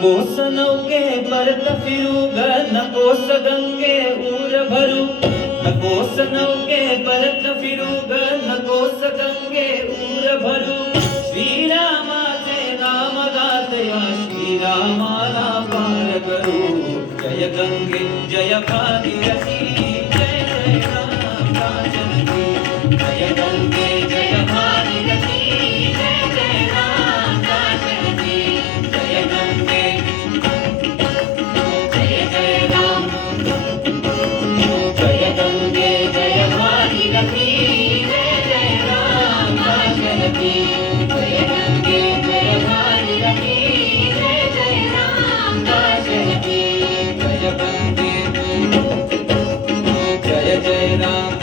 नकोस नौके परत फिरू ग नकोस गंगे ऊर भरू नकोस नौके परत फिरू ग नकोस गंगे ऊर भरू श्रीरामाचे नाम गातया श्रीरामाला पार करू जय गंगे जय भागीरथी जय जय राम काशरथी जय गंगे जय भागीरथी जय जय राम काशरथी जय गंगे जय जय राम जय गंगे जय भागीरथी जय जय राम काशरथी जय गंगे जय भागीरथी जय जय राम काशरथी जय गंगे जय जय राम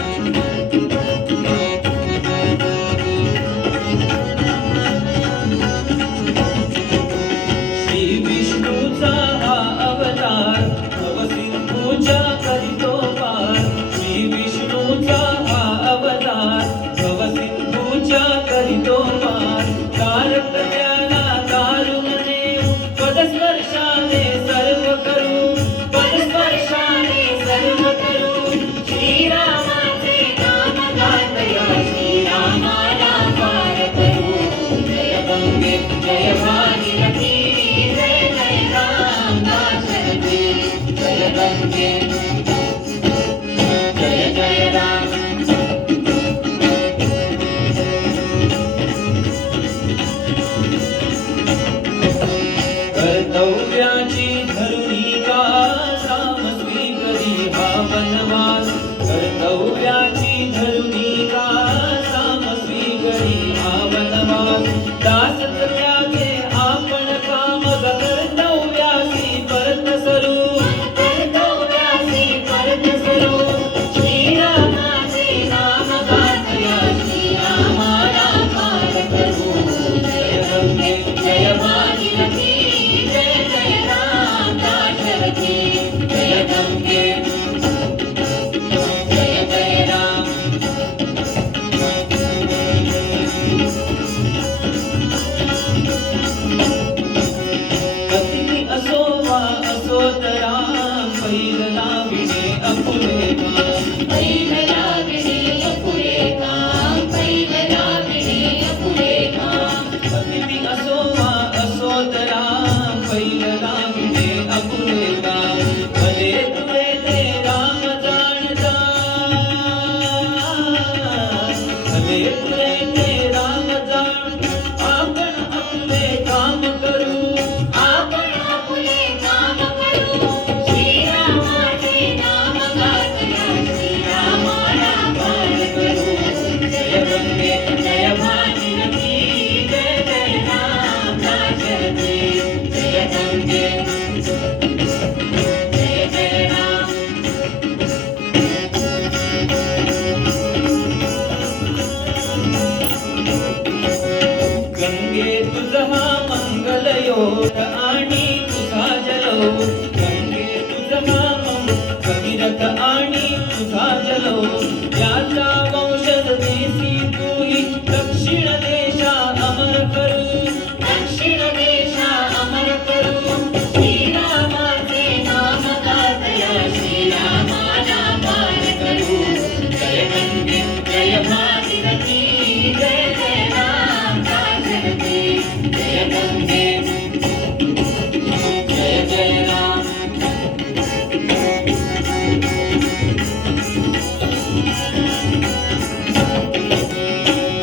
श्री विष्णूचा हा अवतार भवसिंधूच्या करितो पार श्री विष्णूचा हा अवतार भवसिंधूच्या करितो पार तारक त्याला तारून नेऊ पदस्पर्शाने सर्व करू पदस्पर्शाने सर्व करू श्रीरामाचे नाम गातया श्रीरामाला पार करू जय गंगे जय भागीरथी जय जय राम काशरथी जय गंगे जय जय राम कर्तव्याची धरुणी का राम स्वीकरी हा वनवास कर्तव्याची धरुणी का राम स्वीकरी हा वनवास दासच त्याचे आपण काम कर्तव्यासी परत सरू कर्तव्यासी परत सरू श्रीरामाचे नाम गातया श्रीरामाला पार करू जय गंगे जय भागीरथी जय जय राम काशरथी जय गंगे जय जय राम कधी असो वा असो तरा पैल लाविणे अपुरे काम पैल लाविणे अपुरे काम पैल लाविणे अपुरे काम कधी असो वा असो तरा पैल लाविणे अपुरे काम भले तुले ते राम जाणता भले तुले ते राम जाण आपण आपले काम करू आपण आपले काम करू श्रीरामाचे नाम गातया श्रीरामाला पार करू जय गंगे जय भागीरथी जय जय राम काशरथी जय गंगे जय जय राम गंगे तुझा मंगल योग आणि तुझा जलो गंगे तुझा भगीरथ आणि तुझा जलो याचा वंशज देसी तूही दक्षिण देशा अमर करू दक्षिण देशा अमर करू श्रीरामाचे नाम गातया श्रीरामाला पार करू जय गंगे जय भागीरथी जय जय राम काशरथी जय गंगे जय जय राम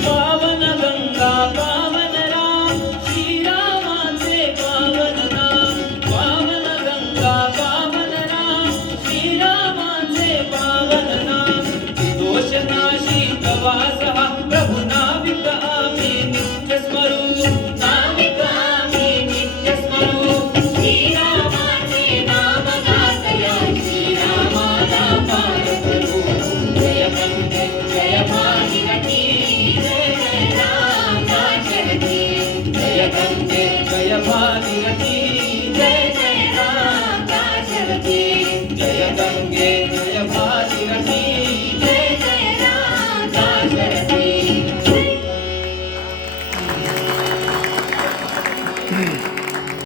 पावन गंगा पावन राम श्रीरामाचे पावन नाम पावन गंगा पावन राम श्रीरामाचे पावन नाम दोष नाशी प्रवास हा प्रभु नाविक आम्ही नित्य स्मरू नाविक आम्ही नित्य स्मरू श्रीरामाचे नाम गातया श्रीरामाला पार करू जय गंगे जय भागीरथी जय जय राम काशरथी जय गंगे जय भागीरथी जय जय राम काशरथी जय गंगे जय भागीरथी जय जय राम काशरथी